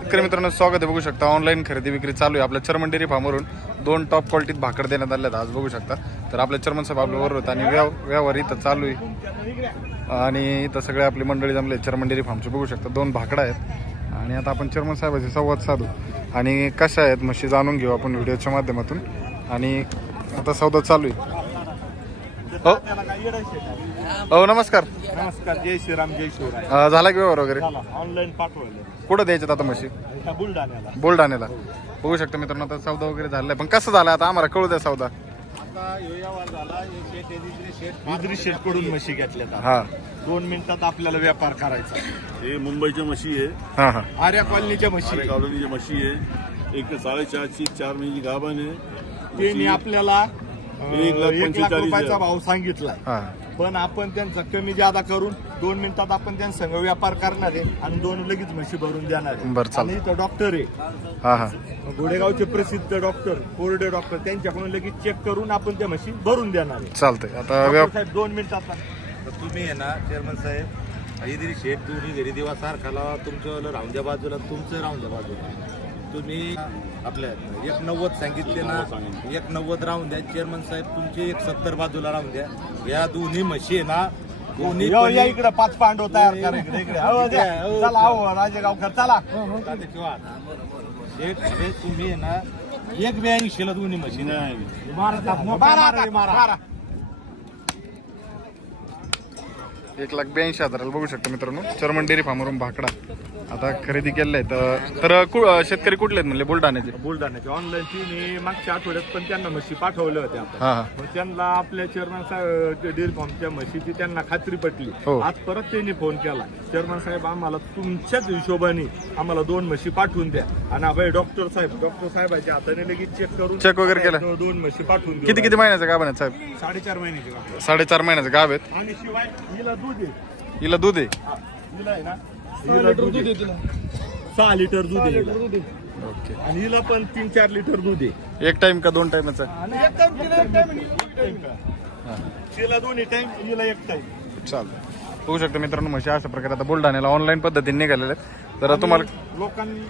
शेतकरी मित्रांनो स्वागत आहे. बघू शकता ऑनलाईन खरेदी विक्री चालू आहे आपल्या चर्मन डेअरी फार्मवरून. 2 टॉप क्वालिटीत भाकर देण्यात आले आहेत आज बघू शकता. तर आपल्या चर्मन साहेब आपल्याबरोबर होतं आणि व्यवहार इथं चालू आहे आणि इथं सगळे आपली मंडळी जमले. चर्मन डेअरी फार्मचे बघू शकता 2 भाकडा आहेत आणि आता आपण चर्मन साहेबांशी संवाद साधू आणि कशा आहेत म्हशी जाणून घेऊ आपण व्हिडिओच्या माध्यमातून. आणि आता सौदा चालू आहे. हो नमस्कार. नमस्कार. जय श्रीराम. जय शिवराय. झाला की व्यवहार वगैरे? ऑनलाईन पाठवले. कुठं द्यायच्यात आता म्हशी? बुलढाण्याला. बघू शकता मित्रांनो आता सौदा वगैरे झालाय पण कसं झालं आता आम्हाला कळू द्या सौदा. आता व्यवहार झाला. इद्री शेठ कडून म्हशी घेतल्या. हा 2 मिनिटात आपल्याला व्यापार करायचा. हे मुंबईच्या म्हशी आहे. हा हा आर्या कॉलनीच्या म्हशी. कॉलनीच्या म्हशी आहे. 1 ते 4.5ची 4 महिन्याची गाभण आहे. त्यांनी आपल्याला 1 लाख रुपयाचा 1,45,000 भाव सांगितलाय. हा पण आपण त्यांचा कमी जादा करून 2 मिनिटात आपण त्यांच्या संग व्यापार करणार आहे आणि 2 लगेच म्हशी भरून देणार आहे. बरं चालतं. आणि इथं डॉक्टर आहे. हा हा घोडेगावचे प्रसिद्ध डॉक्टर कोरडे डॉक्टर त्यांच्याकडून लगेच चेक करून आपण त्या म्हशी भरून देणार आहे. चालतंय. आता डॉक्टर साहेब 2 मिनिटात. तर तुम्ही आहे ना चेअरमन साहेब इद्री शेठ दोन्ही घरी दिवा सारखाला तुमचं राहून द्या बाजूला तुमचं राहून द्या बाजूला. तुम्ही आपल्या 1,90 सांगितले ना 1,90 राहून द्या. चेअरमन साहेब तुमचे 1,70 बाजूला राहून द्या. या दोन्ही म्हशी आहे ना दोन्ही या इकडे 5 पांडव तयार करा. इकडे चला हो राजेगावकर चला. शेठ हे तुम्ही आहे ना 1,82 दोन्ही म्हशी नाही. मारा. 1,82,000 बघू शकता मित्रांनो चर्मन डेअरी फार्मवरून भाकडा आता खरेदी केलेला आहे. तर शेतकरी कुठले आहेत म्हणले? बुलढाण्याचे. बुलढाण्याचे ऑनलाईन तिने मागच्या आठवड्यात पण त्यांना म्हशी पाठवल्या होत्या. हा हा मग त्यांना आपल्या चेअरमन साहेब डेअरी फार्मच्या म्हशीची त्यांना खात्री पटली. हो. आज परत त्यांनी फोन केला. चेअरमन साहेब आम्हाला तुमच्याच हिशोबाने आम्हाला 2 म्हशी पाठवून द्या. आणि भाई डॉक्टर साहेबांच्या हाताने लगेच चेक वगैरे केलं. 2 म्हशी पाठवून द्या. किती महिन्याचं गाभ आहे साहेब? 4.5 महिन्याची. 4.5 महिन्याचं गाभ आहेत. आणि शिवाय हिला दूध आहे. हिला दूध आहे. हिला आहे ना 6 लिटर दूध आहे. ओके. आणि हिला पण 3-4 लिटर दूध आहे. 1 टाइम का 2 टाइमचा? आणि एक टाइम हिला 2 टाइम हिला 1 टाइम. चालतं. बघू शकता मित्रांनो म्हशी अशा प्रकारे आता बुलढाण्याला ऑनलाईन पद्धतीने निघालेल्या आहेत. तर तुम्हाला लोकांनी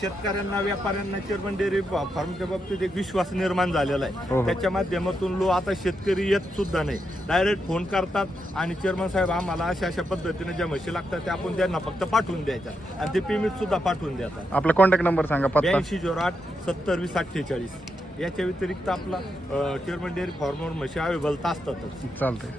शेतकऱ्यांना व्यापाऱ्यांना चेअरमन डेअरी फार्मच्या बाबतीत एक विश्वास निर्माण झालेला हो. आहे. त्याच्या माध्यमातून आता शेतकरी येत सुद्धा नाही. डायरेक्ट फोन करतात आणि चेअरमन साहेब आम्हाला अशा पद्धतीने ज्या म्हशी लागतात त्या आपण त्यांना फक्त पाठवून द्यायच्या आणि ते पेमेंट सुद्धा पाठवून देतात. आपला कॉन्टॅक्ट नंबर सांगा. 8208 70 याच्या व्यतिरिक्त आपला चेअरमन डेअरी फार्मवर म्हशी अवेलेबल असतातच. चालतंय.